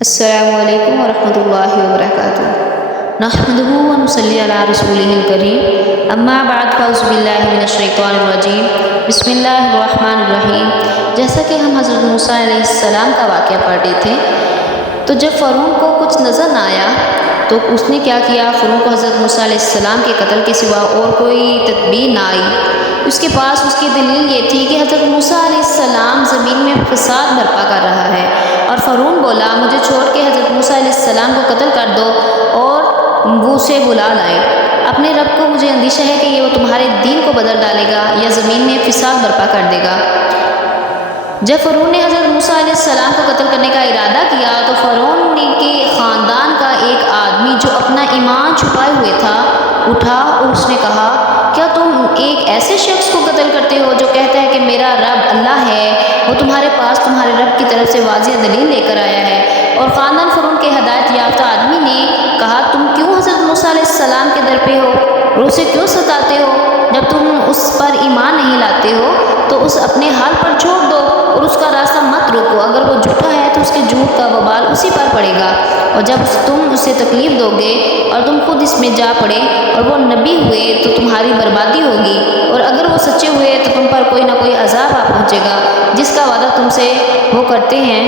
السلام علیکم ورحمۃ اللہ وبرکاتہ۔ نحمدہ و نصلی علی رسولہ الکریم، اما بعد فاعوذ باللہ من الشیطان الرجیم، بسم اللہ الرحمن الرحیم۔ جیسا کہ ہم حضرت موسیٰ علیہ السلام کا واقعہ پڑھ رہے تھے، تو جب فرعون کو کچھ نظر نہ آیا تو اس نے کیا کیا، فرعون کو حضرت موسیٰ علیہ السلام کے قتل کے سوا اور کوئی تدبیر نہ آئی۔ اس کے پاس اس کی دلیل یہ تھی کہ حضرت موسیٰ علیہ السلام زمین میں فساد برپا کر رہا ہے، اور فرعون بولا مجھے چھوڑ کے حضرت موسیٰ علیہ السلام کو قتل کر دو اور وہ اسے بلا لائے۔ اپنے رب کو مجھے اندیشہ ہے کہ یہ وہ تمہارے دین کو بدل ڈالے گا یا زمین میں فساد برپا کر دے گا۔ جب فرعون نے حضرت موسیٰ علیہ السلام کو قتل کرنے کا ارادہ کیا تو فرعون کے خاندان کا ایک آدمی جو اپنا ایمان چھپائے ہوئے تھا اٹھا اور اس نے کہا، کیا تم ایک ایسے شخص کو قتل کرتے ہو جو کہتا ہے کہ میرا رب اللہ ہے؟ وہ تمہارے پاس تمہارے رب کی طرف سے واضح دلیل لے کر آیا ہے۔ اور خاندان فرعون کے ہدایت یافتہ آدمی نے کہا، تم کیوں حضرت موسیٰ علیہ السلام کے در پہ ہو اور اسے کیوں ستاتے ہو؟ جب تم اس پر ایمان نہیں لاتے ہو تو اس اپنے حال پر چھوڑ دو اور اس کا راستہ مت روکو۔ اگر وہ جھوٹا ہے تو اس کے جھوٹ کا وبال اسی پر پڑے گا، اور جب تم اسے تکلیف دو گے اور تم خود اس میں جا پڑے اور وہ نبی ہوئے تو تمہاری بربادی ہوگی، اور اگر وہ سچے ہوئے تو تم پر کوئی نہ کوئی عذاب آ پہنچے گا جس کا وعدہ تم سے وہ کرتے ہیں۔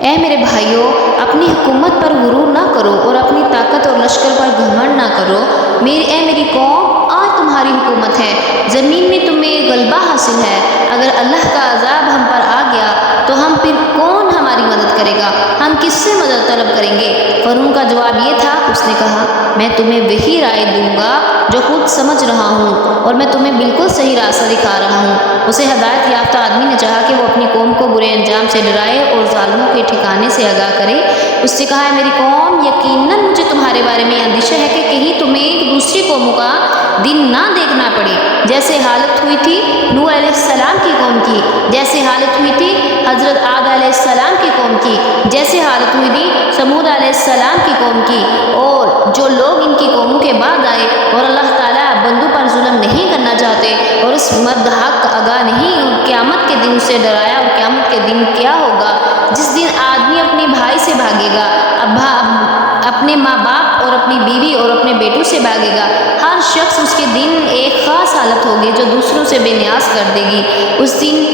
اے میرے بھائیوں، اپنی حکومت پر غرور نہ کرو اور اپنی طاقت اور لشکر پر گھمنڈ نہ کرو۔ میری قوم، آج تمہاری حکومت ہے، زمین میں تمہیں غلبہ حاصل ہے۔ اگر اللہ کا عذاب ہم پر آ گیا تو ہم پھر کون ہماری مدد کرے گا؟ ہم کس سے مدد طلب کریں گے؟ فرعون کا جواب یہ تھا، اس نے کہا، میں تمہیں وہی رائے دوں گا جو خود سمجھ رہا ہوں، اور میں تمہیں بالکل صحیح راستہ دکھا رہا ہوں۔ اسے ہدایت یافتہ آدمی نے چاہا کہ وہ اپنی قوم کو برے انجام سے ڈرائے اور ظالموں کے ٹھکانے سے آگاہ کرے۔ اس سے کہا، ہے میری قوم، یقیناً مجھے تمہارے بارے میں اندیشہ ہے کہ کہیں تمہیں دوسری قوموں کا دن نہ دیکھنا پڑے، جیسے حالت ہوئی تھی نوح علیہ السلام کی قوم کی، جیسے حالت ہوئی تھی حضرت عاد علیہ السلام کی قوم کی، جیسے حالت ہوئی تھی سمود علیہ السلام کی قوم کی، اور جو لوگ ان کی قوموں کے بعد آئے اور اللہ تعالیٰ بندوں پر ظلم نہیں کرنا چاہتے اور اس مرد حق آگاہ نہیں، قیامت کے دن سے ڈرایا۔ اور قیامت کے دن کیا ہوگا؟ جس دن آدمی اپنے بھائی سے بھاگے گا، اپنے ماں باپ اور اپنی بیوی اور اپنے بیٹوں سے بھاگے گا۔ ہر شخص اس کے دن ایک خاص حالت ہوگی جو دوسروں سے بے نیاز کر دے گی۔ اس دن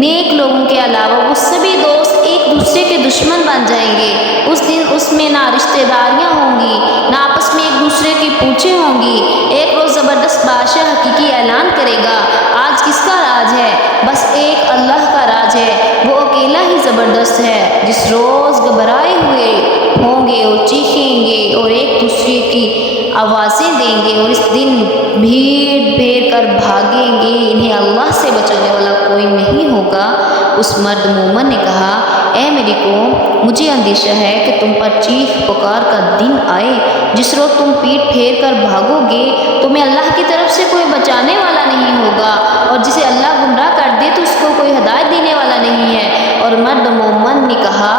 نیک لوگوں کے علاوہ وہ سبھی دوست ایک دوسرے کے دشمن بن جائیں گے۔ اس دن اس میں نہ رشتہ داریاں ہوں گی، نہ آپس میں ایک دوسرے کی پوچھیں ہوں گی۔ ایک روز زبردست بادشاہ حقیقی اعلان کرے گا، آج کس کا راج ہے؟ بس ایک اللہ کا راج ہے، وہ اکیلا ہی زبردست ہے۔ جس روز گھبرائے ہوئے ہوں گے اور چیخیں گے اور ایک دوسرے کی آوازیں دیں گے، اور اس دن بھیڑ بھیڑ کر بھاگیں گے، انہیں اللہ سے بچانے والا کوئی نہیں ہوگا۔ اس مرد مومن نے کہا، اے میری قوم، مجھے اندیشہ ہے کہ تم پر چیخ پکار کا دن آئے، جس روز تم پیٹ پھیر کر بھاگو گے، تمہیں اللہ کی طرف سے کوئی بچانے والا نہیں ہوگا، اور جسے اللہ گمراہ کر دے تو اس کو کوئی ہدایت دینے والا نہیں ہے۔ اور مرد مومن نے کہا،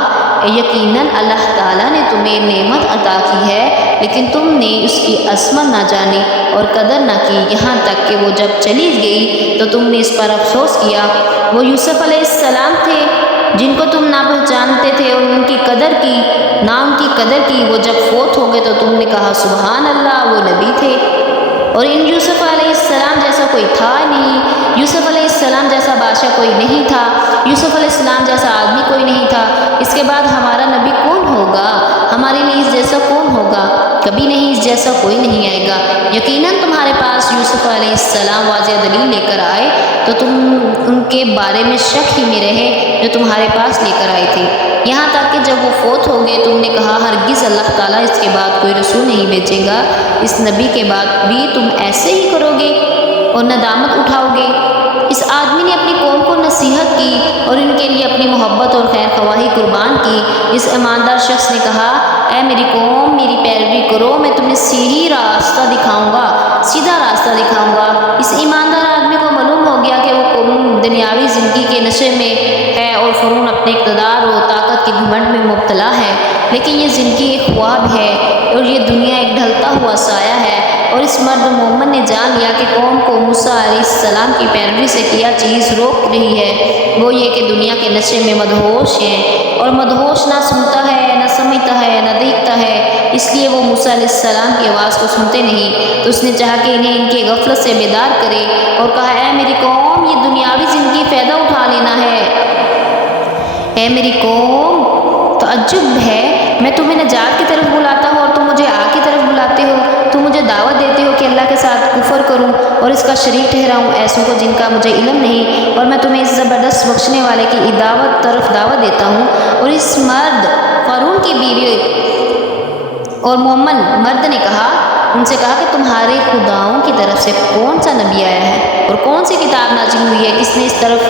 یقیناً اللہ تعالیٰ نے تمہیں نعمت عطا کی ہے، لیکن تم نے اس کی عظمت نہ جانی اور قدر نہ کی، یہاں تک کہ وہ جب چلی گئی تو تم نے اس پر افسوس کیا۔ وہ یوسف علیہ السلام تھے جن کو تم نہ پہچانتے تھے اور ان کی قدر کی، وہ جب فوت ہو گئے تو تم نے کہا، سبحان اللہ، وہ نبی تھے، اور ان یوسف علیہ السلام جیسا کوئی تھا نہیں۔ یوسف علیہ السلام جیسا بادشاہ کوئی نہیں تھا، یوسف علیہ السلام جیسا آدمی کوئی نہیں تھا۔ اس کے بعد ہمارا نبی کون ہوگا؟ ہمارے لیے اس جیسا کون ہوگا؟ کبھی نہیں، اس جیسا کوئی نہیں آئے گا۔ یقیناً تمہارے پاس یوسف علیہ السلام واضح دلیل لے کر آئے تو تم ان کے بارے میں شک ہی میں رہے جو تمہارے پاس لے کر آئے تھے، یہاں تک کہ جب وہ فوت ہو گئے تم نے کہا، ہرگز اللہ تعالیٰ اس کے بعد کوئی رسول نہیں بھیجے گا۔ اس نبی کے بعد بھی تم ایسے ہی کرو گے اور ندامت اٹھاؤ گے۔ اس آدمی نے اپنی قوم کو نصیحت کی اور ان کے لیے اپنی محبت اور خیر خواہی قربان کی۔ اس ایماندار شخص نے کہا، اے میری قوم، میری پیروی کرو، میں تمہیں سیدھا راستہ دکھاؤں گا۔ اس ایماندار آدمی کو معلوم ہو گیا کہ وہ قوم دنیاوی زندگی کے نشے میں ہے اور فرعون اپنے اقتدار اور طاقت کے گھمنڈ میں مبتلا ہے، لیکن یہ زندگی ایک خواب ہے اور یہ دنیا ایک ڈھلتا ہوا سایہ ہے۔ اور اس مرد مومن نے جان لیا کہ قوم کو موسیٰ علیہ السلام کی پیروی سے کیا چیز روک رہی ہے، وہ یہ کہ دنیا کے نشے میں مدہوش ہیں، اور مدہوش نہ سنتا ہے، نہ سمجھتا ہے، نہ دیکھتا ہے، اس لیے وہ موسیٰ علیہ السلام کی آواز کو سنتے نہیں۔ تو اس نے چاہا کہ انہیں ان کی غفلت سے بیدار کرے اور کہا، اے میری قوم، یہ دنیاوی زندگی فائدہ اٹھا لینا ہے۔ اے میری قوم، تعجب ہے، میں تمہیں نجات کی طرف بلاتا ہوں اور تم مجھے آگ کی طرف بلاتے ہو۔ تم مجھے دعوت دیتے ہو کہ اللہ کے ساتھ کفر کروں اور اس کا شریک ٹھہراؤں ایسوں کو جن کا مجھے علم نہیں، اور میں تمہیں اس زبردست بخشنے والے کی طرف دعوت دیتا ہوں۔ اور اس مرد قارون کی بیوی اور مومن مرد نے ان سے کہا کہ تمہارے خداؤں کی طرف سے کون سا نبی آیا ہے اور کون سی کتاب نازل ہوئی ہے، کس نے اس طرف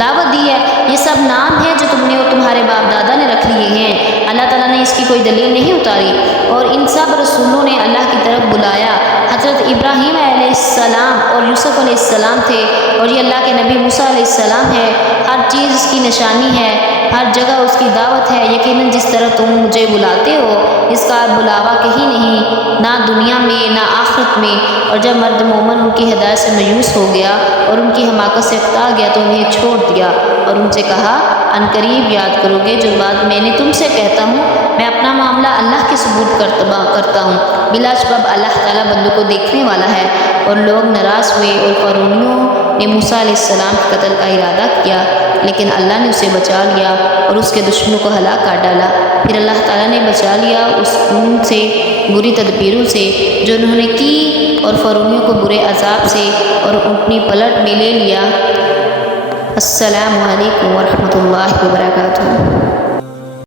دعوت دی ہے؟ یہ سب نام ہیں جو تم نے اور تمہارے باپ دادا نے رکھ لیے ہیں، اللہ تعالیٰ نے اس کی کوئی دلیل نہیں اتاری۔ اور ان سب رسولوں نے اللہ کی طرف بلایا۔ حضرت ابراہیم علیہ السلام اور یوسف علیہ السلام تھے، اور یہ اللہ کے نبی موسیٰ علیہ السلام ہے۔ ہر چیز اس کی نشانی ہے، ہر جگہ اس کی دعوت ہے۔ یقیناً جس طرح تم مجھے بلاتے ہو اس کا بلاوا کہیں نہیں، نہ دنیا میں نہ آخرت میں۔ اور جب مرد مومن ان کی ہدایت سے مایوس ہو گیا اور ان کی حماقت سے اکتا گیا تو انہیں چھوڑ دیا اور ان سے کہا، ان قریب یاد کرو گے جو بات میں نے تم سے کہتا ہوں، میں اپنا معاملہ اللہ کے ثبوت کرتا ہوں، بلا شبہ اللہ تعالیٰ بندوں کو دیکھنے والا ہے۔ اور لوگ ناراض ہوئے اور قارونیوں نے موسیٰ علیہ السلام کے قتل کا ارادہ کیا، لیکن اللہ نے اسے بچا لیا اور اس کے دشمنوں کو ہلاک کر ڈالا۔ پھر اللہ تعالیٰ نے بچا لیا ان سے بری تدبیروں سے جو انہوں نے کی، اور فرعونیوں کو برے عذاب سے اور اپنی پلٹ میں لے لیا۔ السلام علیکم ورحمۃ اللہ وبرکاتہ۔